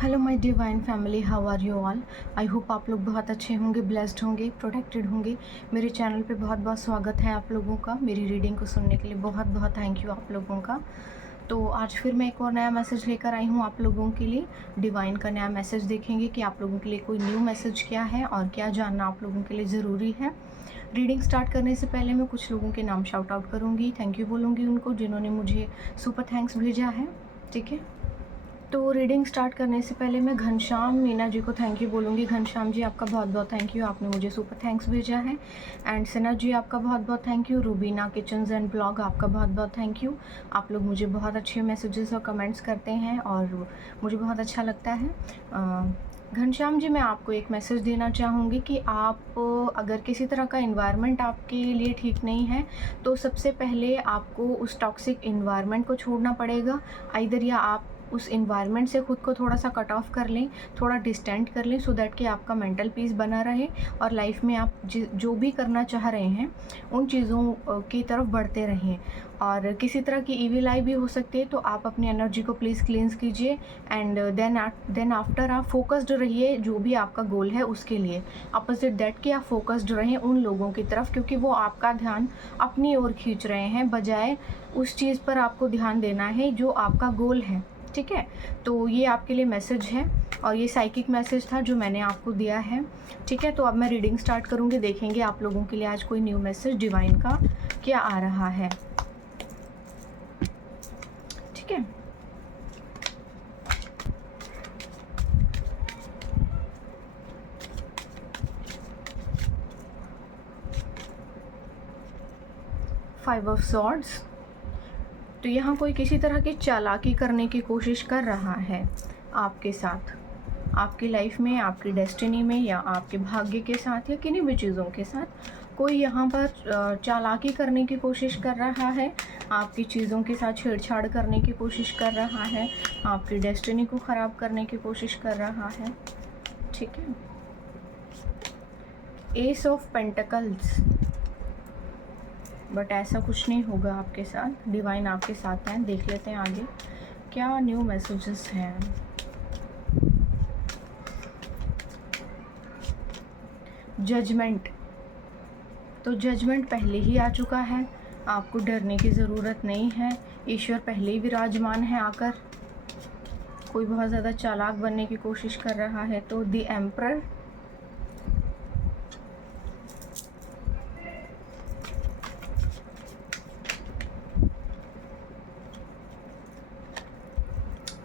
Hello my divine family, how are you all. I hope आप लोग बहुत अच्छे होंगे, ब्लेस्ड होंगे, प्रोटेक्टेड होंगे। मेरे चैनल पे बहुत बहुत स्वागत है आप लोगों का। मेरी रीडिंग को सुनने के लिए बहुत बहुत थैंक यू आप लोगों का। तो आज फिर मैं एक और नया मैसेज लेकर आई हूँ आप लोगों के लिए। डिवाइन का नया मैसेज देखेंगे कि आप लोगों के लिए कोई न्यू मैसेज क्या है और क्या जानना आप लोगों के लिए ज़रूरी है। रीडिंग स्टार्ट करने से पहले मैं कुछ लोगों के नाम शाउट आउट करूँगी, थैंक यू बोलूँगी उनको जिन्होंने मुझे सुपर थैंक्स भेजा है। ठीक है, तो रीडिंग स्टार्ट करने से पहले मैं घनश्याम मीना जी को थैंक यू बोलूँगी। घनश्याम जी, आपका बहुत बहुत थैंक यू, आपने मुझे सुपर थैंक्स भेजा है। एंड सिन्हा जी, आपका बहुत बहुत thank you. Rubina kitchens and blog, आपका बहुत बहुत थैंक यू। आप लोग मुझे बहुत अच्छे मैसेजेस और कमेंट्स करते हैं और मुझे बहुत अच्छा लगता है। घनश्याम जी, मैं आपको एक मैसेज देना चाहूँगी कि आप अगर किसी तरह का इन्वायरमेंट आपके लिए ठीक नहीं है तो सबसे पहले आपको उस टॉक्सिक इन्वायरमेंट को छोड़ना पड़ेगा। आइदर या आप उस इन्वायरमेंट से ख़ुद को थोड़ा सा कट ऑफ कर लें, थोड़ा डिस्टेंट कर लें, सो दैट कि आपका मेंटल पीस बना रहे और लाइफ में आप जो भी करना चाह रहे हैं उन चीज़ों की तरफ बढ़ते रहें। और किसी तरह की ईविल आई भी हो सकती है, तो आप अपनी एनर्जी को प्लीज़ क्लींस कीजिए एंड देन आफ्टर आप फोकस्ड रहिए जो भी आपका गोल है उसके लिए। अपोजिट दैट कि आप फोकस्ड रहें उन लोगों की तरफ, क्योंकि वो आपका ध्यान अपनी ओर खींच रहे हैं, बजाय उस चीज़ पर आपको ध्यान देना है जो आपका गोल है। ठीक है, तो ये आपके लिए मैसेज है और ये साइकिक मैसेज था जो मैंने आपको दिया है। ठीक है, तो अब मैं रीडिंग स्टार्ट करूँगी, देखेंगे आप लोगों के लिए आज कोई न्यू मैसेज डिवाइन का क्या आ रहा है। ठीक है, फाइव ऑफ सॉर्ड्स। तो यहाँ कोई किसी तरह की चालाकी करने की कोशिश कर रहा है आपके साथ, आपकी लाइफ में, आपकी डेस्टिनी में, या आपके भाग्य के साथ, या किन्हीं भी चीज़ों के साथ कोई यहाँ पर चालाकी करने की कोशिश कर रहा है, आपकी चीज़ों के साथ छेड़छाड़ करने की कोशिश कर रहा है, आपकी डेस्टिनी को ख़राब करने की कोशिश कर रहा है। ठीक है, एस ऑफ पेंटिकल्स। बट ऐसा कुछ नहीं होगा आपके साथ, डिवाइन आपके साथ हैं। देख लेते हैं आगे क्या न्यू मैसेजेस हैं। जजमेंट। तो जजमेंट पहले ही आ चुका है, आपको डरने की ज़रूरत नहीं है। ईश्वर पहले ही विराजमान है आकर। कोई बहुत ज़्यादा चालाक बनने की कोशिश कर रहा है तो the emperor.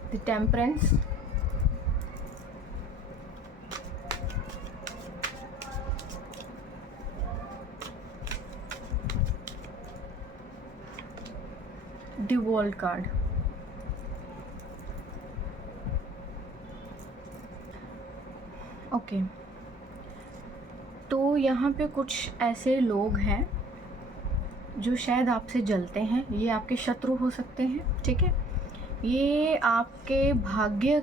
The temperance. The world card. Okay, तो यहाँ पे कुछ ऐसे लोग हैं जो शायद आपसे जलते हैं, ये आपके शत्रु हो सकते हैं। ठीक है, ये आपके भाग्य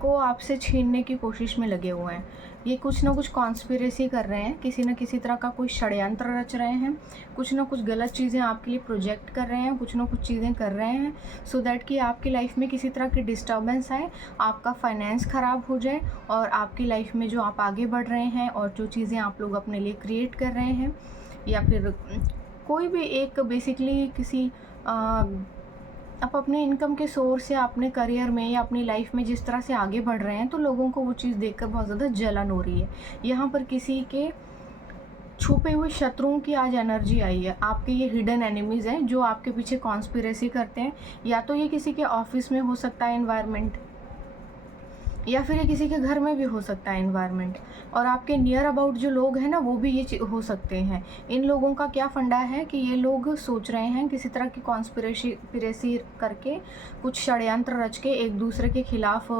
को आपसे छीनने की कोशिश में लगे हुए हैं। ये कुछ ना कुछ कॉन्स्पिरेसी कर रहे हैं, किसी न किसी तरह का कोई षड्यंत्र रच रहे हैं, कुछ ना कुछ गलत चीज़ें आपके लिए प्रोजेक्ट कर रहे हैं, कुछ ना कुछ चीज़ें कर रहे हैं सो दैट कि आपकी लाइफ में किसी तरह की डिस्टर्बेंस आए, आपका फाइनेंस ख़राब हो जाए और आपकी लाइफ में जो आप आगे बढ़ रहे हैं और जो चीज़ें आप लोग अपने लिए क्रिएट कर रहे हैं, या फिर कोई भी एक बेसिकली किसी आप अपने इनकम के सोर्स से अपने करियर में या अपनी लाइफ में जिस तरह से आगे बढ़ रहे हैं, तो लोगों को वो चीज़ देखकर बहुत ज़्यादा जलन हो रही है। यहाँ पर किसी के छुपे हुए शत्रुओं की आज एनर्जी आई है। आपके ये हिडन एनिमीज़ हैं जो आपके पीछे कॉन्स्पिरेसी करते हैं, या तो ये किसी के ऑफिस में हो सकता है इन्वायरमेंट, या फिर ये किसी के घर में भी हो सकता है इन्वायरमेंट, और आपके नियर अबाउट जो लोग हैं ना वो भी ये हो सकते हैं। इन लोगों का क्या फंडा है कि ये लोग सोच रहे हैं किसी तरह की कॉन्स्पिरेसी करके, कुछ षड्यंत्र रच के, एक दूसरे के खिलाफ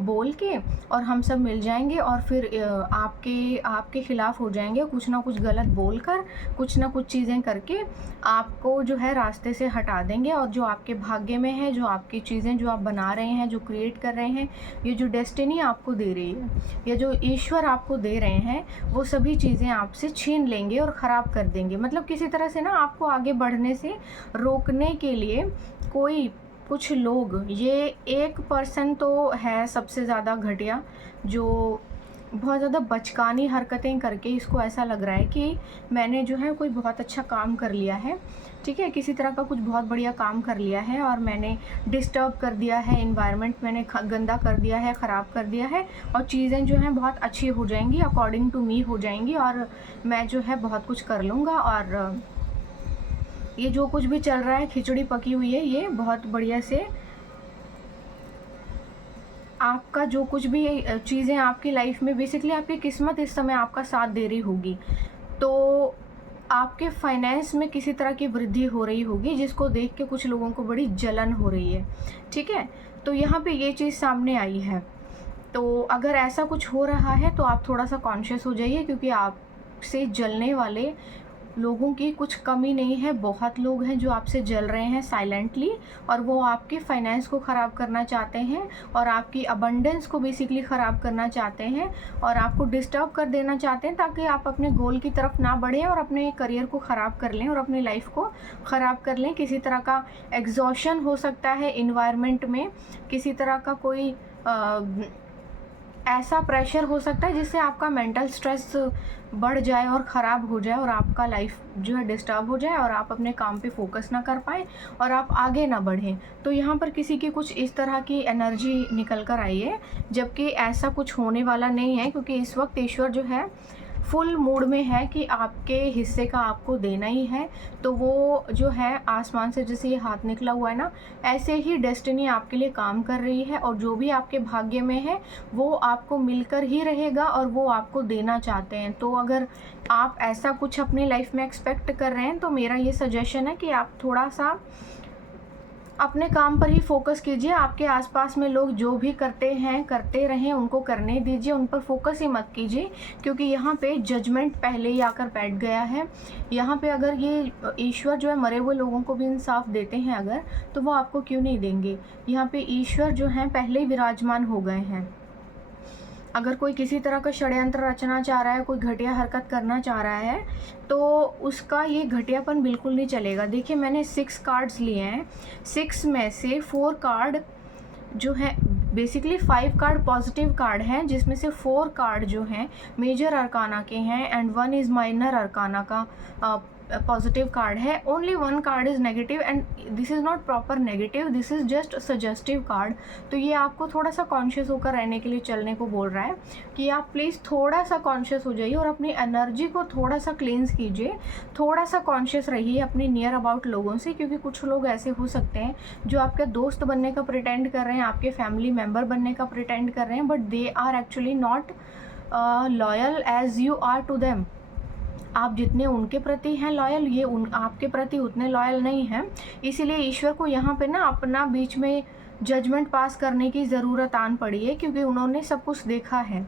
बोल के, और हम सब मिल जाएंगे और फिर आपके खिलाफ हो जाएंगे, कुछ ना कुछ गलत बोल कर, कुछ ना कुछ चीज़ें करके आपको जो है रास्ते से हटा देंगे, और जो आपके भाग्य में है, जो आपकी चीज़ें जो आप बना रहे हैं, जो क्रिएट कर रहे हैं, ये जो डेस्टिनी आपको दे रही है या जो ईश्वर आपको दे रहे हैं, वो सभी चीज़ें आपसे छीन लेंगे और ख़राब कर देंगे। मतलब किसी तरह से ना आपको आगे बढ़ने से रोकने के लिए कोई कुछ लोग, ये 1% तो है सबसे ज़्यादा घटिया, जो बहुत ज़्यादा बचकानी हरकतें करके इसको ऐसा लग रहा है कि मैंने जो है कोई बहुत अच्छा काम कर लिया है, ठीक है, किसी तरह का कुछ बहुत बढ़िया काम कर लिया है और मैंने डिस्टर्ब कर दिया है एनवायरनमेंट, मैंने गंदा कर दिया है, ख़राब कर दिया है और चीज़ें जो हैं बहुत अच्छी हो जाएंगी, अकॉर्डिंग टू मी हो जाएंगी और मैं जो है बहुत कुछ कर लूँगा। और ये जो कुछ भी चल रहा है, खिचड़ी पकी हुई है, ये बहुत बढ़िया से आपका जो कुछ भी चीज़ें आपकी लाइफ में, बेसिकली आपकी किस्मत इस समय आपका साथ दे रही होगी, तो आपके फाइनेंस में किसी तरह की वृद्धि हो रही होगी, जिसको देख के कुछ लोगों को बड़ी जलन हो रही है, ठीक है। तो यहाँ पे ये चीज़ सामने आई है। तो अगर ऐसा कुछ हो रहा है तो आप थोड़ा सा कॉन्शियस हो जाइए, क्योंकि आपसे जलने वाले लोगों की कुछ कमी नहीं है। बहुत लोग हैं जो आपसे जल रहे हैं साइलेंटली, और वो आपके फाइनेंस को ख़राब करना चाहते हैं और आपकी अबंडेंस को बेसिकली ख़राब करना चाहते हैं और आपको डिस्टर्ब कर देना चाहते हैं, ताकि आप अपने गोल की तरफ ना बढ़ें और अपने करियर को ख़राब कर लें और अपनी लाइफ को ख़राब कर लें। किसी तरह का एग्जॉशन हो सकता है इन्वायरमेंट में, किसी तरह का कोई ऐसा प्रेशर हो सकता है जिससे आपका मेंटल स्ट्रेस बढ़ जाए और ख़राब हो जाए और आपका लाइफ जो है डिस्टर्ब हो जाए और आप अपने काम पे फोकस ना कर पाएँ और आप आगे ना बढ़ें। तो यहाँ पर किसी की कुछ इस तरह की एनर्जी निकल कर आई है, जबकि ऐसा कुछ होने वाला नहीं है, क्योंकि इस वक्त ईश्वर जो है फुल मूड में है कि आपके हिस्से का आपको देना ही है। तो वो जो है आसमान से जैसे ये हाथ निकला हुआ है ना, ऐसे ही डेस्टिनी आपके लिए काम कर रही है और जो भी आपके भाग्य में है वो आपको मिलकर ही रहेगा और वो आपको देना चाहते हैं। तो अगर आप ऐसा कुछ अपनी लाइफ में एक्सपेक्ट कर रहे हैं तो मेरा ये सजेशन है कि आप थोड़ा सा अपने काम पर ही फोकस कीजिए। आपके आसपास में लोग जो भी करते हैं करते रहें, उनको करने दीजिए, उन पर फोकस ही मत कीजिए, क्योंकि यहाँ पे जजमेंट पहले ही आकर बैठ गया है। यहाँ पे अगर ये ईश्वर जो है मरे हुए लोगों को भी इंसाफ देते हैं अगर, तो वो आपको क्यों नहीं देंगे। यहाँ पे ईश्वर जो हैं पहले ही विराजमान हो गए हैं। अगर कोई किसी तरह का षड्यंत्र रचना चाह रहा है, कोई घटिया हरकत करना चाह रहा है, तो उसका ये घटियापन बिल्कुल नहीं चलेगा। देखिए मैंने 6 कार्ड्स लिए हैं, 6 में से 4 कार्ड जो है बेसिकली 5 कार्ड पॉजिटिव कार्ड हैं, जिसमें से 4 कार्ड जो हैं मेजर अरकाना के हैं एंड 1 इज़ माइनर अरकाना का पॉजिटिव कार्ड है। Only 1 card is negative and this is not proper negative, this is just suggestive card. तो ये आपको थोड़ा सा कॉन्शियस होकर रहने के लिए चलने को बोल रहा है कि आप प्लीज़ थोड़ा सा कॉन्शियस हो जाइए और अपनी एनर्जी को थोड़ा सा क्लींस कीजिए, थोड़ा सा कॉन्शियस रहिए अपने नियर अबाउट लोगों से, क्योंकि कुछ लोग ऐसे हो सकते हैं जो आपके दोस्त बनने का प्रिटेंड कर रहे हैं, आपके फैमिली मेम्बर बनने का प्रिटेंड कर रहे हैं, but they are actually not loyal as you are to them. आप जितने उनके प्रति हैं लॉयल, ये आपके प्रति उतने लॉयल नहीं हैं। इसीलिए ईश्वर को यहाँ पे ना अपना बीच में जजमेंट पास करने की ज़रूरत आन पड़ी है, क्योंकि उन्होंने सब कुछ देखा है।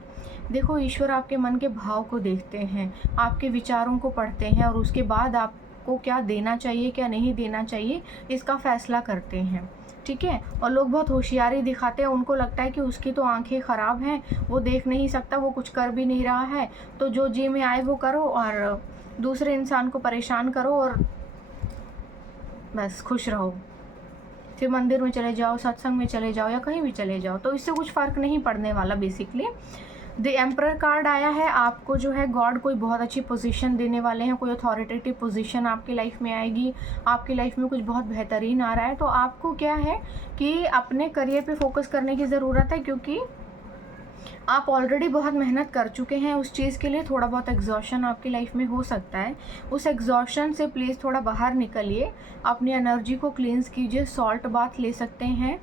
देखो ईश्वर आपके मन के भाव को देखते हैं, आपके विचारों को पढ़ते हैं और उसके बाद आपको क्या देना चाहिए क्या नहीं देना चाहिए इसका फैसला करते हैं, ठीक है। और लोग बहुत होशियारी दिखाते हैं, उनको लगता है कि उसकी तो आंखें ख़राब हैं, वो देख नहीं सकता, वो कुछ कर भी नहीं रहा है, तो जो जी में आए वो करो और दूसरे इंसान को परेशान करो और बस खुश रहो। फिर मंदिर में चले जाओ, सत्संग में चले जाओ या कहीं भी चले जाओ, तो इससे कुछ फ़र्क नहीं पड़ने वाला। बेसिकली द एम्परर कार्ड आया है, आपको जो है गॉड कोई बहुत अच्छी पोजीशन देने वाले हैं, कोई अथॉरिटेटिव पोजीशन आपकी लाइफ में आएगी, आपकी लाइफ में कुछ बहुत बेहतरीन आ रहा है। तो आपको क्या है कि अपने करियर पे फोकस करने की ज़रूरत है, क्योंकि आप ऑलरेडी बहुत मेहनत कर चुके हैं उस चीज़ के लिए। थोड़ा बहुत एग्जॉशन आपकी लाइफ में हो सकता है, उस एग्जॉशन से प्लीज़ थोड़ा बाहर निकलिए, अपनी एनर्जी को क्लींस कीजिए। सॉल्ट बाथ ले सकते हैं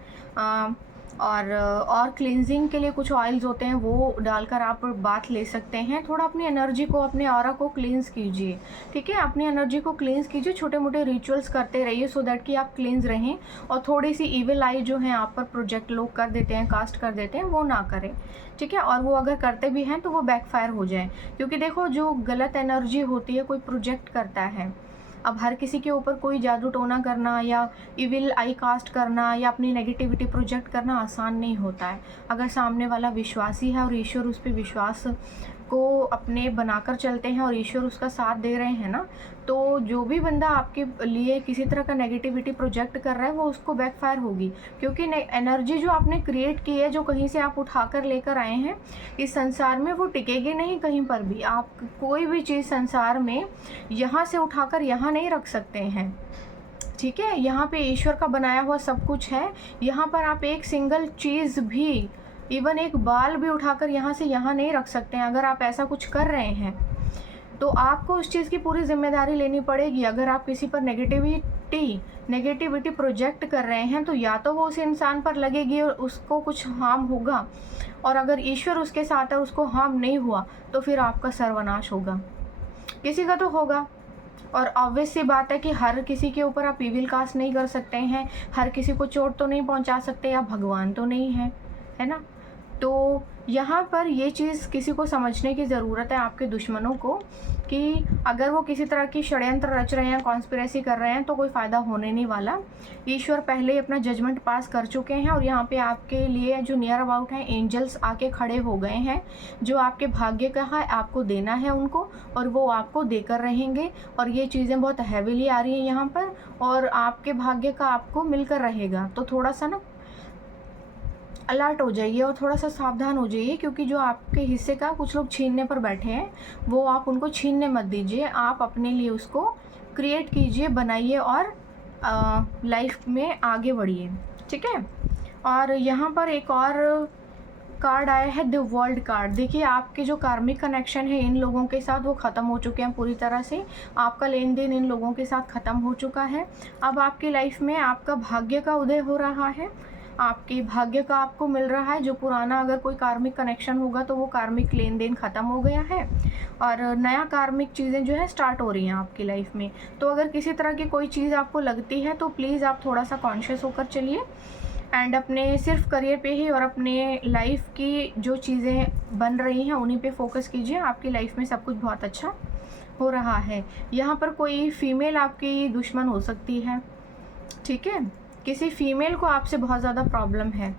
और क्लींजिंग के लिए कुछ ऑयल्स होते हैं वो डालकर आप बाथ ले सकते हैं। थोड़ा अपनी एनर्जी को, अपने ऑरा को क्लींस कीजिए, ठीक है। अपनी एनर्जी को क्लींस कीजिए, छोटे मोटे रिचुअल्स करते रहिए सो दैट कि आप क्लींस रहें और थोड़ी सी इविल आई जो है आप पर प्रोजेक्ट लोग कर देते हैं, कास्ट कर देते हैं, वो ना करें, ठीक है। और वो अगर करते भी हैं तो वो बैकफायर हो जाए, क्योंकि देखो जो गलत एनर्जी होती है कोई प्रोजेक्ट करता है। अब हर किसी के ऊपर कोई जादू टोना करना या इविल आई कास्ट करना या अपनी नेगेटिविटी प्रोजेक्ट करना आसान नहीं होता है। अगर सामने वाला विश्वासी है और ईश्वर उस पर विश्वास को अपने बनाकर चलते हैं और ईश्वर उसका साथ दे रहे हैं ना, तो जो भी बंदा आपके लिए किसी तरह का नेगेटिविटी प्रोजेक्ट कर रहा है वो उसको बैकफायर होगी, क्योंकि एनर्जी जो आपने क्रिएट की है, जो कहीं से आप उठा कर लेकर आए हैं इस संसार में, वो टिकेगी नहीं कहीं पर भी। आप कोई भी चीज़ संसार में यहाँ से उठाकर यहाँ नहीं रख सकते हैं, ठीक है। यहाँ पे ईश्वर का बनाया हुआ सब कुछ है। यहाँ पर आप एक सिंगल चीज़ भी, इवन एक बाल भी उठाकर यहाँ से यहाँ नहीं रख सकते हैं। अगर आप ऐसा कुछ कर रहे हैं तो आपको उस चीज़ की पूरी जिम्मेदारी लेनी पड़ेगी। अगर आप किसी पर नेगेटिविटी प्रोजेक्ट कर रहे हैं तो या तो वो उस इंसान पर लगेगी और उसको कुछ हार्म होगा, और अगर ईश्वर उसके साथ है उसको हार्म नहीं हुआ तो फिर आपका सर्वनाश होगा, किसी का तो होगा। और ऑब्वियस सी बात है कि हर किसी के ऊपर आप इविल कास्ट नहीं कर सकते हैं, हर किसी को चोट तो नहीं पहुंचा सकते, या भगवान तो नहीं है ना। तो यहाँ पर ये चीज़ किसी को समझने की ज़रूरत है, आपके दुश्मनों को, कि अगर वो किसी तरह की षड्यंत्र रच रहे हैं, कॉन्स्पिरेसी कर रहे हैं, तो कोई फ़ायदा होने नहीं वाला। ईश्वर पहले ही अपना जजमेंट पास कर चुके हैं और यहाँ पे आपके लिए जो नियर अबाउट हैं एंजल्स आके खड़े हो गए हैं। जो आपके भाग्य का है आपको देना है उनको, और वो आपको देकर रहेंगे। और ये चीज़ें बहुत हैवीली आ रही हैं यहाँ पर, और आपके भाग्य का आपको मिलकर रहेगा। तो थोड़ा सा ना अलर्ट हो जाइए और थोड़ा सा सावधान हो जाइए, क्योंकि जो आपके हिस्से का कुछ लोग छीनने पर बैठे हैं वो आप उनको छीनने मत दीजिए। आप अपने लिए उसको क्रिएट कीजिए, बनाइए और लाइफ में आगे बढ़िए, ठीक है। और यहाँ पर एक और कार्ड आया है, द वर्ल्ड कार्ड। देखिए आपके जो कार्मिक कनेक्शन है इन लोगों के साथ वो ख़त्म हो चुके हैं पूरी तरह से। आपका लेन देन इन लोगों के साथ ख़त्म हो चुका है। अब आपकी लाइफ में आपका भाग्य का उदय हो रहा है, आपके भाग्य का आपको मिल रहा है। जो पुराना अगर कोई कार्मिक कनेक्शन होगा तो वो कार्मिक लेन देन ख़त्म हो गया है और नया कार्मिक चीज़ें जो है स्टार्ट हो रही हैं आपकी लाइफ में। तो अगर किसी तरह की कोई चीज़ आपको लगती है तो प्लीज़ आप थोड़ा सा कॉन्शियस होकर चलिए, एंड अपने सिर्फ करियर पे ही और अपने लाइफ की जो चीज़ें बन रही हैं उन्हीं पे फोकस कीजिए। आपकी लाइफ में सब कुछ बहुत अच्छा हो रहा है। यहाँ पर कोई फीमेल आपकी दुश्मन हो सकती है, ठीक है। किसी फीमेल को आपसे बहुत ज़्यादा प्रॉब्लम है।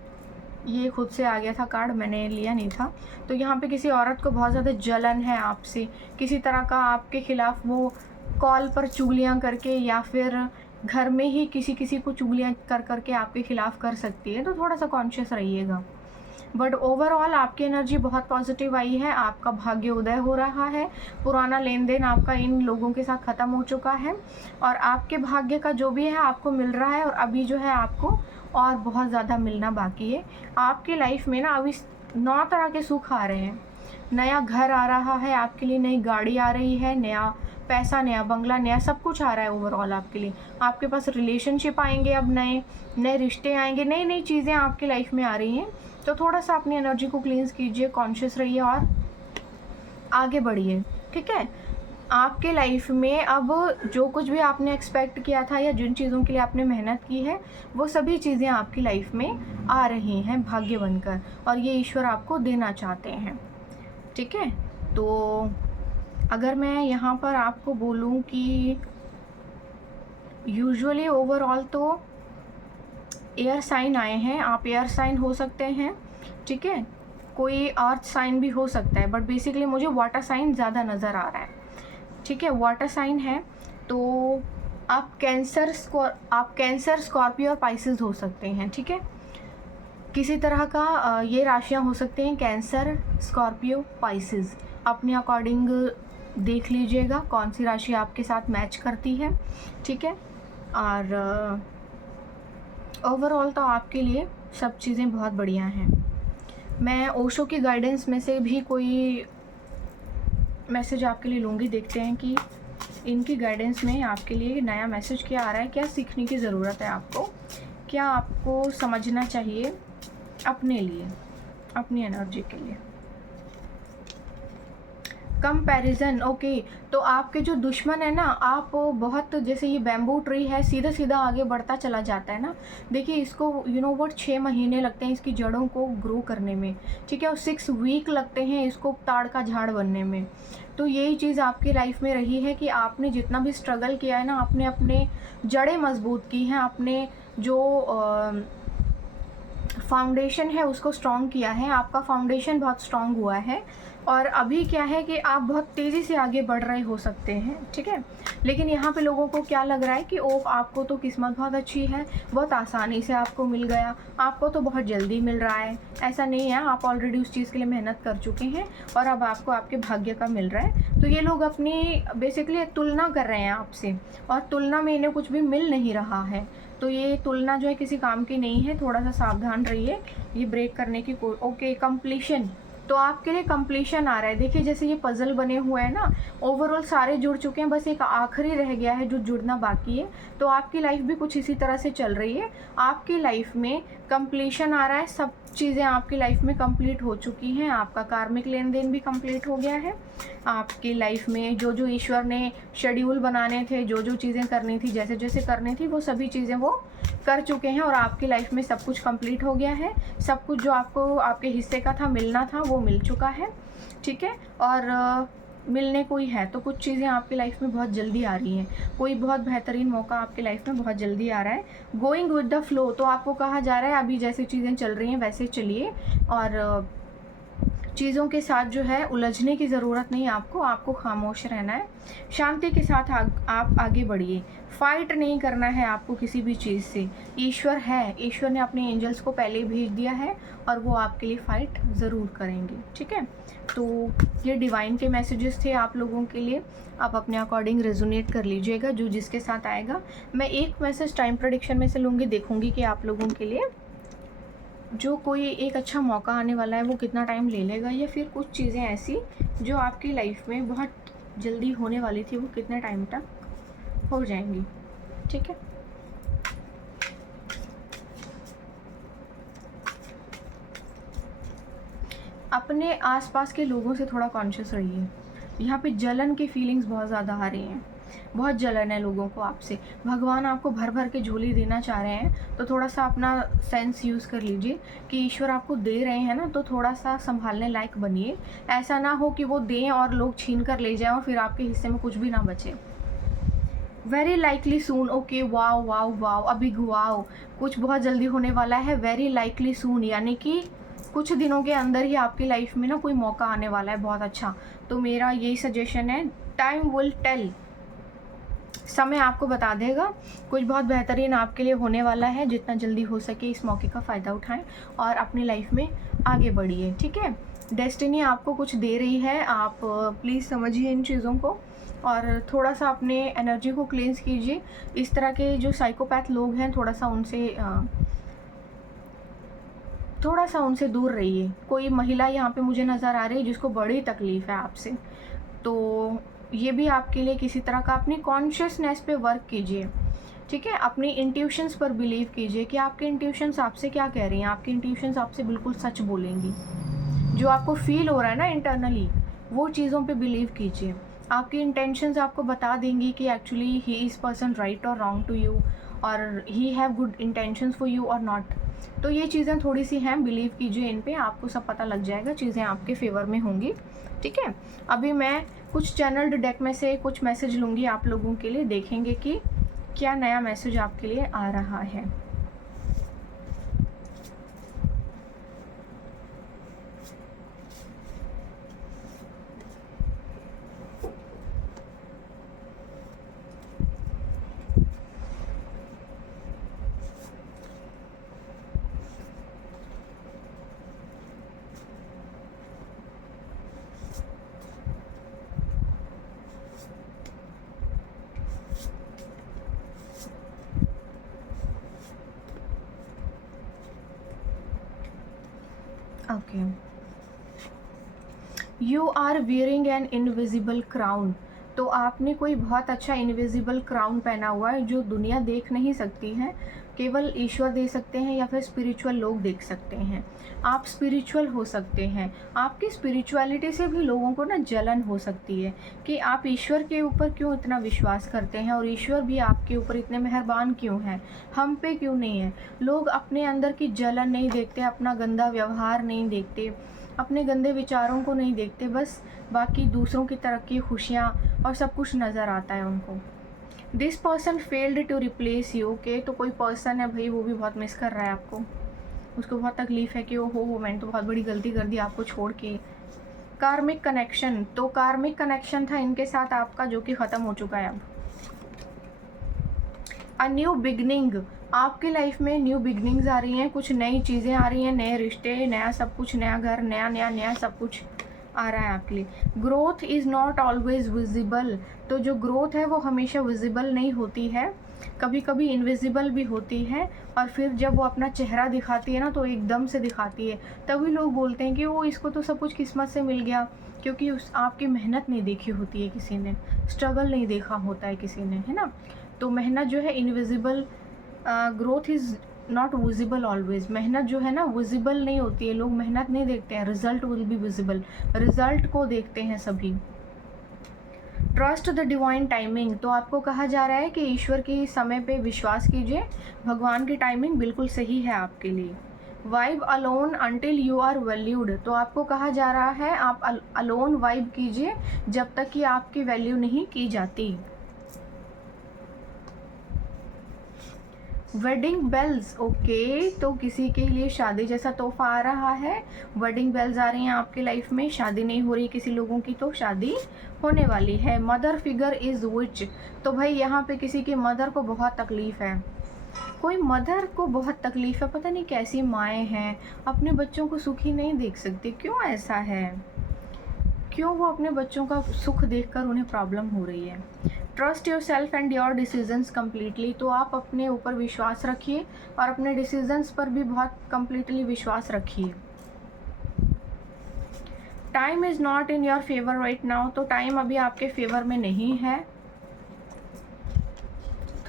ये खुद से आ गया था कार्ड, मैंने लिया नहीं था। तो यहाँ पे किसी औरत को बहुत ज़्यादा जलन है आपसे, किसी तरह का आपके ख़िलाफ़ वो कॉल पर चुगलियाँ करके या फिर घर में ही किसी को चुगलियाँ कर करके आपके ख़िलाफ़ कर सकती है। तो थोड़ा सा कॉन्शियस रहिएगा। बट ओवरऑल आपकी एनर्जी बहुत पॉजिटिव आई है, आपका भाग्य उदय हो रहा है। पुराना लेन देन आपका इन लोगों के साथ ख़त्म हो चुका है और आपके भाग्य का जो भी है आपको मिल रहा है, और अभी जो है आपको और बहुत ज़्यादा मिलना बाकी है। आपकी लाइफ में ना अभी 9 तरह के सुख आ रहे हैं। नया घर आ रहा है आपके लिए, नई गाड़ी आ रही है, नया पैसा, नया बंगला, नया सब कुछ आ रहा है ओवरऑल आपके लिए। आपके पास रिलेशनशिप आएंगे, अब नए नए रिश्ते आएंगे, नई नई चीज़ें आपकी लाइफ में आ रही हैं। तो थोड़ा सा अपनी एनर्जी को क्लींस कीजिए, कॉन्शियस रहिए और आगे बढ़िए, ठीक है। आपके लाइफ में अब जो कुछ भी आपने एक्सपेक्ट किया था या जिन चीज़ों के लिए आपने मेहनत की है वो सभी चीज़ें आपकी लाइफ में आ रही हैं भाग्य बनकर, और ये ईश्वर आपको देना चाहते हैं, ठीक है। तो अगर मैं यहाँ पर आपको बोलूँ कि यूजुअली ओवरऑल तो एयर साइन आए हैं, आप एयर साइन हो सकते हैं, ठीक है। कोई अर्थ साइन भी हो सकता है, बट बेसिकली मुझे वाटर साइन ज़्यादा नज़र आ रहा है, ठीक है। वाटर साइन है तो आप कैंसर, स्कॉर्पियो और पाइसेस हो सकते हैं, ठीक है। किसी तरह का ये राशियाँ हो सकते हैं, कैंसर, स्कॉर्पियो, पाइसेस। अपने अकॉर्डिंग देख लीजिएगा कौन सी राशि आपके साथ मैच करती है, ठीक है। और ओवरऑल तो आपके लिए सब चीज़ें बहुत बढ़िया हैं। मैं ओशो की गाइडेंस में से भी कोई मैसेज आपके लिए लूँगी, देखते हैं कि इनकी गाइडेंस में आपके लिए नया मैसेज क्या आ रहा है, क्या सीखने की ज़रूरत है आपको, क्या आपको समझना चाहिए अपने लिए, अपनी एनर्जी के लिए। Comparison, okay. तो आपके जो दुश्मन है ना, आप बहुत, जैसे ये बैम्बू ट्री है सीधा सीधा आगे बढ़ता चला जाता है ना, देखिए इसको व्हाट 6 महीने लगते हैं इसकी जड़ों को ग्रो करने में, ठीक है, और 6 वीक लगते हैं इसको ताड़ का झाड़ बनने में। तो यही चीज़ आपकी लाइफ में रही है कि आपने जितना भी स्ट्रगल किया है ना, आपने अपने जड़ें मजबूत की हैं, अपने जो फाउंडेशन है उसको स्ट्रॉन्ग किया है, आपका फाउंडेशन बहुत स्ट्रॉन्ग हुआ है और अभी क्या है कि आप बहुत तेज़ी से आगे बढ़ रहे हो सकते हैं, ठीक है। लेकिन यहाँ पे लोगों को क्या लग रहा है कि ओ आपको तो किस्मत बहुत अच्छी है, बहुत आसानी से आपको मिल गया, आपको तो बहुत जल्दी मिल रहा है। ऐसा नहीं है, आप ऑलरेडी उस चीज़ के लिए मेहनत कर चुके हैं और अब आपको आपके भाग्य का मिल रहा है। तो ये लोग अपनी बेसिकली तुलना कर रहे हैं आपसे और तुलना में इन्हें कुछ भी मिल नहीं रहा है। तो ये तुलना जो है किसी काम की नहीं है, थोड़ा सा सावधान रहिए ये ब्रेक करने की। ओके, कंप्लीशन, तो आपके लिए कंप्लीशन आ रहा है। देखिए जैसे ये पज़ल बने हुए हैं ना, ओवरऑल सारे जुड़ चुके हैं, बस एक आखिरी रह गया है जो जुड़ना बाकी है। तो आपकी लाइफ भी कुछ इसी तरह से चल रही है, आपकी लाइफ में कंप्लीशन आ रहा है, सब चीज़ें आपकी लाइफ में कंप्लीट हो चुकी हैं, आपका कार्मिक लेन देन भी कंप्लीट हो गया है। आपकी लाइफ में जो जो ईश्वर ने शेड्यूल बनाने थे, जो जो चीज़ें करनी थी, जैसे जैसे करनी थी, वो सभी चीज़ें वो कर चुके हैं और आपकी लाइफ में सब कुछ कंप्लीट हो गया है। सब कुछ जो आपको आपके हिस्से का था, मिलना था, वो मिल चुका है, ठीक है। और मिलने कोई है तो कुछ चीज़ें आपकी लाइफ में बहुत जल्दी आ रही हैं, कोई बहुत बेहतरीन मौका आपकी लाइफ में बहुत जल्दी आ रहा है। गोइंग विद द फ्लो, तो आपको कहा जा रहा है अभी जैसे चीज़ें चल रही हैं वैसे चलिए और चीज़ों के साथ जो है उलझने की ज़रूरत नहीं, आपको खामोश रहना है, शांति के साथ आप आगे बढ़िए। फाइट नहीं करना है आपको किसी भी चीज़ से। ईश्वर है, ईश्वर ने अपने एंजल्स को पहले ही भेज दिया है और वो आपके लिए फ़ाइट ज़रूर करेंगे, ठीक है। तो ये डिवाइन के मैसेजेस थे आप लोगों के लिए, आप अपने अकॉर्डिंग रेजोनेट कर लीजिएगा जो जिसके साथ आएगा। मैं एक मैसेज टाइम प्रेडिक्शन में से लूँगी, देखूँगी कि आप लोगों के लिए जो कोई एक अच्छा मौका आने वाला है वो कितना टाइम ले लेगा, या फिर कुछ चीज़ें ऐसी जो आपकी लाइफ में बहुत जल्दी होने वाली थी वो कितने टाइम तक हो जाएंगी, ठीक है। अपने आसपास के लोगों से थोड़ा कॉन्शियस रहिए। यहाँ पे जलन की फीलिंग्स बहुत ज़्यादा आ रही हैं, बहुत जलन है लोगों को आपसे। भगवान आपको भर भर के झोली देना चाह रहे हैं, तो थोड़ा सा अपना सेंस यूज़ कर लीजिए कि ईश्वर आपको दे रहे हैं ना, तो थोड़ा सा संभालने लायक बनिए। ऐसा ना हो कि वो दें और लोग छीन कर ले जाएं और फिर आपके हिस्से में कुछ भी ना बचे। वेरी लाइकली सून, ओके, वाओ वाओ वाओ, अभी वाओ, कुछ बहुत जल्दी होने वाला है। वेरी लाइकली सून यानी कि कुछ दिनों के अंदर ही आपकी लाइफ में ना कोई मौका आने वाला है बहुत अच्छा। तो मेरा यही सजेशन है, टाइम विल टेल, समय आपको बता देगा, कुछ बहुत बेहतरीन आपके लिए होने वाला है। जितना जल्दी हो सके इस मौके का फ़ायदा उठाएं और अपनी लाइफ में आगे बढ़िए, ठीक है। डेस्टिनी आपको कुछ दे रही है, आप प्लीज़ समझिए इन चीज़ों को और थोड़ा सा अपने एनर्जी को क्लींस कीजिए। इस तरह के जो साइकोपैथ लोग हैं थोड़ा सा उनसे दूर रहिए। कोई महिला यहाँ पे मुझे नज़र आ रही है जिसको बड़ी तकलीफ़ है आपसे, तो ये भी आपके लिए किसी तरह का, अपनी कॉन्शियसनेस पे वर्क कीजिए, ठीक है। अपनी इंट्यूशंस पर बिलीव कीजिए कि आपके इंट्यूशंस आपसे क्या कह रही हैं। आपकी इंट्यूशंस आपसे बिल्कुल सच बोलेंगी। जो आपको फील हो रहा है ना इंटरनली, वो चीज़ों पे बिलीव कीजिए। आपकी इंटेंशंस आपको बता देंगी कि actually he is person right और रॉन्ग टू यू, और he have good intentions for you और नॉट। तो ये चीज़ें थोड़ी सी हैं, बिलीव कीजिए इन पे, आपको सब पता लग जाएगा, चीज़ें आपके फेवर में होंगी, ठीक है। अभी मैं कुछ चैनल्ड डेक में से कुछ मैसेज लूँगी आप लोगों के लिए, देखेंगे कि क्या नया मैसेज आपके लिए आ रहा है। Okay, you are wearing an invisible crown, तो आपने कोई बहुत अच्छा इनविजिबल क्राउन पहना हुआ है जो दुनिया देख नहीं सकती है, केवल ईश्वर दे सकते हैं या फिर स्पिरिचुअल लोग देख सकते हैं। आप स्पिरिचुअल हो सकते हैं, आपकी स्पिरिचुअलिटी से भी लोगों को ना जलन हो सकती है कि आप ईश्वर के ऊपर क्यों इतना विश्वास करते हैं और ईश्वर भी आपके ऊपर इतने मेहरबान क्यों हैं, हम पे क्यों नहीं है। लोग अपने अंदर की जलन नहीं देखते, अपना गंदा व्यवहार नहीं देखते, अपने गंदे विचारों को नहीं देखते, बस बाकी दूसरों की तरक्की, खुशियाँ और सब कुछ नज़र आता है उनको। This person failed to replace you, के तो कोई पर्सन है भाई वो भी बहुत मिस कर रहा है आपको, उसको बहुत तकलीफ़ है कि ओहो मैंने तो बहुत बड़ी गलती कर दी आपको छोड़ के। कार्मिक कनेक्शन, तो कार्मिक कनेक्शन था इनके साथ आपका जो कि ख़त्म हो चुका है अब। अ न्यू बिगनिंग, आपके लाइफ में न्यू बिगनिंग्स आ रही हैं, कुछ नई चीज़ें आ रही हैं, नए रिश्ते, नया सब कुछ, नया घर, नया नया नया सब कुछ आ रहा है आपके लिए। Growth is not always visible, तो जो ग्रोथ है वो हमेशा विजिबल नहीं होती है, कभी कभी इनविजिबल भी होती है, और फिर जब वो अपना चेहरा दिखाती है ना तो एकदम से दिखाती है, तभी लोग बोलते हैं कि वो इसको तो सब कुछ किस्मत से मिल गया, क्योंकि उस आपकी मेहनत नहीं देखी होती है किसी ने, स्ट्रगल नहीं देखा होता है किसी ने, है ना। तो मेहनत जो है invisible, growth is not visible always, मेहनत जो है ना विजिबल नहीं होती है, लोग मेहनत नहीं देखते हैं, result will be visible, result को देखते हैं सभी। ट्रस्ट द डिवाइन टाइमिंग, तो आपको कहा जा रहा है कि ईश्वर की समय पे विश्वास कीजिए, भगवान की टाइमिंग बिल्कुल सही है आपके लिए। Vibe alone until you are valued, तो आपको कहा जा रहा है आप अलोन वाइब कीजिए जब तक कि आपकी वैल्यू नहीं की जाती। वेडिंग बेल्स, ओके, तो किसी के लिए शादी जैसा तोहफा आ रहा है, वेडिंग बेल्स आ रही हैं आपके लाइफ में, शादी नहीं हो रही किसी लोगों की तो शादी होने वाली है। मदर फिगर इज़ विच, तो भाई यहाँ पे किसी की मदर को बहुत तकलीफ़ है, कोई मदर को बहुत तकलीफ़ है, पता नहीं कैसी माएँ हैं, अपने बच्चों को सुखी नहीं देख सकती, क्यों ऐसा है, क्यों वो अपने बच्चों का सुख देखकर उन्हें प्रॉब्लम हो रही है। Trust your self and your decisions completely, तो आप अपने ऊपर विश्वास रखिए और अपने डिसीजंस पर भी बहुत कम्प्लीटली विश्वास रखिए। Time is not in your favour right now, तो टाइम अभी आपके फेवर में नहीं है,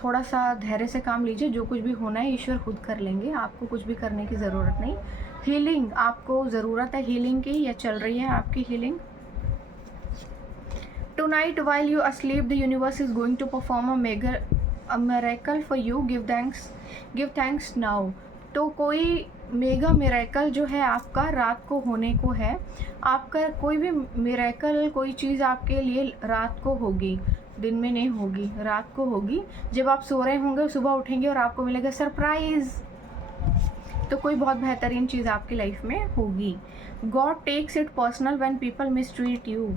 थोड़ा सा धैर्य से काम लीजिए, जो कुछ भी होना है ईश्वर खुद कर लेंगे, आपको कुछ भी करने की ज़रूरत नहीं। हीलिंग, आपको ज़रूरत है हीलिंग की, या चल रही है आपकी healing. Tonight while you asleep the universe is going to perform a miracle for you, give thanks now, तो कोई मेगा मिरेकल जो है आपका रात को होने को है, आपका कोई भी मिरेकल, कोई चीज़ आपके लिए रात को होगी, दिन में नहीं होगी, रात को होगी, जब आप सो रहे होंगे सुबह उठेंगे और आपको मिलेगा सरप्राइज़, तो कोई बहुत बेहतरीन चीज़ आपकी लाइफ में होगी। God takes it personal when people mistreat you,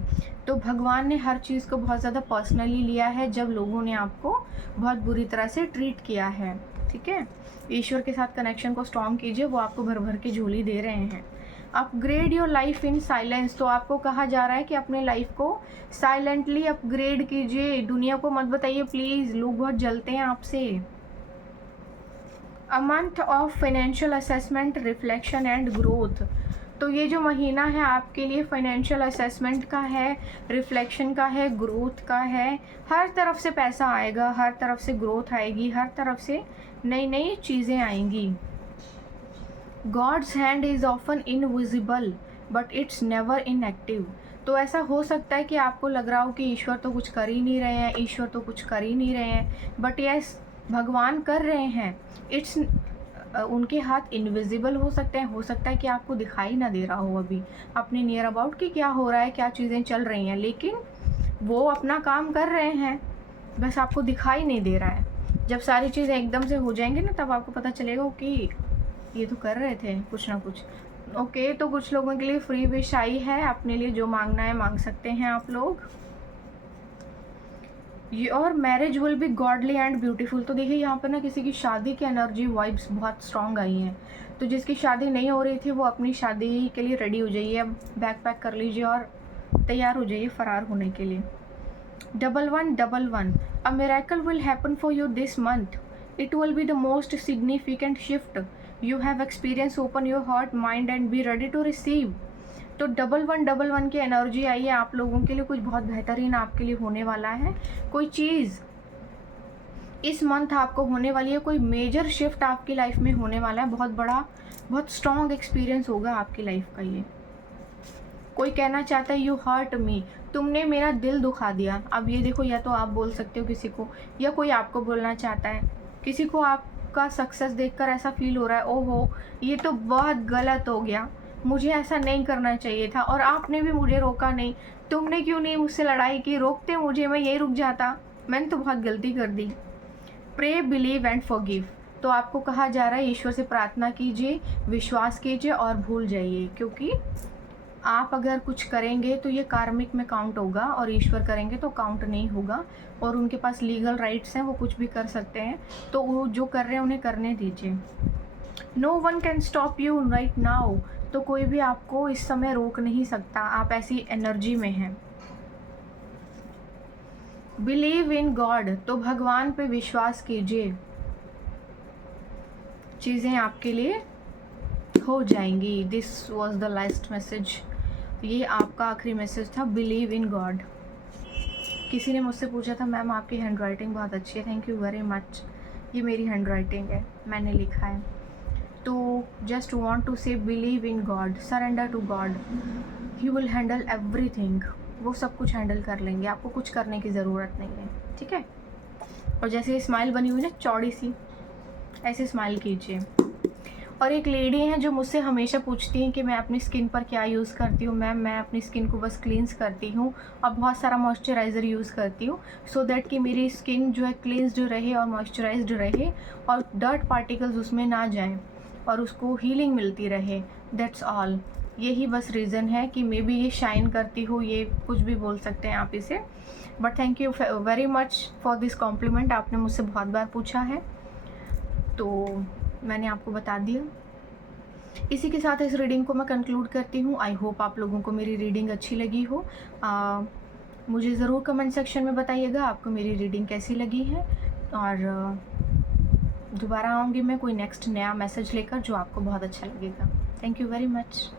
तो भगवान ने हर चीज़ को बहुत ज़्यादा पर्सनली लिया है जब लोगों ने आपको बहुत बुरी तरह से ट्रीट किया है, ठीक है। ईश्वर के साथ कनेक्शन को स्ट्रॉन्ग कीजिए, वो आपको भर भर के झोली दे रहे हैं। Upgrade your life in silence, तो आपको कहा जा रहा है कि अपने लाइफ को साइलेंटली अपग्रेड कीजिए, दुनिया को मत बताइए प्लीज़, लोग बहुत जलते हैं आपसे। A month of financial assessment, reflection and growth, तो ये जो महीना है आपके लिए फाइनेंशियल असेसमेंट का है, रिफ्लेक्शन का है, ग्रोथ का है, हर तरफ से पैसा आएगा, हर तरफ से ग्रोथ आएगी, हर तरफ से नई नई चीज़ें आएंगी। God's hand is often invisible but it's never inactive, तो ऐसा हो सकता है कि आपको लग रहा हो कि ईश्वर तो कुछ कर ही नहीं रहे हैं, ईश्वर तो कुछ कर ही नहीं रहे हैं, बट यस भगवान कर रहे हैं। इट्स उनके हाथ इनविजिबल हो सकते हैं, हो सकता है कि आपको दिखाई ना दे रहा हो अभी अपने नियर अबाउट कि क्या हो रहा है, क्या चीज़ें चल रही हैं, लेकिन वो अपना काम कर रहे हैं, बस आपको दिखाई नहीं दे रहा है। जब सारी चीज़ें एकदम से हो जाएंगी ना तब आपको पता चलेगा कि ये तो कर रहे थे कुछ ना कुछ। ओके, तो कुछ लोगों के लिए फ्री विश आई है, अपने लिए जो मांगना है मांग सकते हैं आप लोग। और marriage will be godly and beautiful, तो देखिए यहाँ पर ना किसी की शादी की एनर्जी वाइब्स बहुत स्ट्रॉन्ग आई हैं, तो जिसकी शादी नहीं हो रही थी वो अपनी शादी के लिए रेडी हो जाइए, अब बैग पैक कर लीजिए और तैयार हो जाइए फरार होने के लिए। 1111, a miracle will happen for you this month, it will be the most significant shift you have experience, open your heart mind and be ready to receive, तो 1111 की एनर्जी आई है आप लोगों के लिए, कुछ बहुत बेहतरीन आपके लिए होने वाला है, कोई चीज़ इस मंथ आपको होने वाली है, कोई मेजर शिफ्ट आपकी लाइफ में होने वाला है, बहुत बड़ा, बहुत स्ट्रॉन्ग एक्सपीरियंस होगा आपकी लाइफ का ये। कोई कहना चाहता है यू हर्ट मी, तुमने मेरा दिल दुखा दिया, अब ये देखो या तो आप बोल सकते हो किसी को, या कोई आपको बोलना चाहता है, किसी को आपका सक्सेस देखकर ऐसा फील हो रहा है ओहो ये तो बहुत गलत हो गया, मुझे ऐसा नहीं करना चाहिए था, और आपने भी मुझे रोका नहीं, तुमने क्यों नहीं मुझसे लड़ाई की, रोकते मुझे मैं यही रुक जाता, मैंने तो बहुत गलती कर दी। प्रे बिलीव एंड फॉरगिव, तो आपको कहा जा रहा है ईश्वर से प्रार्थना कीजिए, विश्वास कीजिए और भूल जाइए, क्योंकि आप अगर कुछ करेंगे तो ये कार्मिक में काउंट होगा और ईश्वर करेंगे तो काउंट नहीं होगा। और उनके पास लीगल राइट्स हैं, वो कुछ भी कर सकते हैं, तो वो जो कर रहे हैं उन्हें करने दीजिए। No one can stop you right now, तो कोई भी आपको इस समय रोक नहीं सकता, आप ऐसी एनर्जी में हैं। बिलीव इन गॉड, तो भगवान पे विश्वास कीजिए, चीज़ें आपके लिए हो जाएंगी। This was the last message, ये आपका आखिरी मैसेज था, बिलीव इन गॉड। किसी ने मुझसे पूछा था मैम आपकी हैंड राइटिंग बहुत अच्छी है, थैंक यू वेरी मच। ये मेरी हैंड राइटिंग है, मैंने लिखा है। तो just want to say believe in God, surrender to God, he will handle everything, वो सब कुछ हैंडल कर लेंगे, आपको कुछ करने की ज़रूरत नहीं है, ठीक है। और जैसे ये स्माइल बनी हुई ना चौड़ी सी, ऐसे स्माइल कीजिए। और एक लेडी हैं जो मुझसे हमेशा पूछती हैं कि मैं अपनी स्किन पर क्या यूज़ करती हूँ। मैम मैं अपनी स्किन को बस क्लींस करती हूँ और बहुत सारा मॉइस्चराइज़र यूज़ करती हूँ, सो दैट कि मेरी स्किन जो है क्लींस्ड रहे और मॉइस्चराइज्ड रहे और डर्ट पार्टिकल्स उसमें ना जाएं और उसको हीलिंग मिलती रहे। दैट्स ऑल, यही बस रीज़न है कि मे बी ये शाइन करती हो, ये कुछ भी बोल सकते हैं आप इसे। But thank you very much for this complement, आपने मुझसे बहुत बार पूछा है तो मैंने आपको बता दिया। इसी के साथ इस रीडिंग को मैं कंक्लूड करती हूँ। आई होप आप लोगों को मेरी रीडिंग अच्छी लगी हो। मुझे ज़रूर कमेंट सेक्शन में बताइएगा आपको मेरी रीडिंग कैसी लगी है, और दोबारा आऊँगी मैं कोई नेक्स्ट नया मैसेज लेकर जो आपको बहुत अच्छा लगेगा। Thank you very much.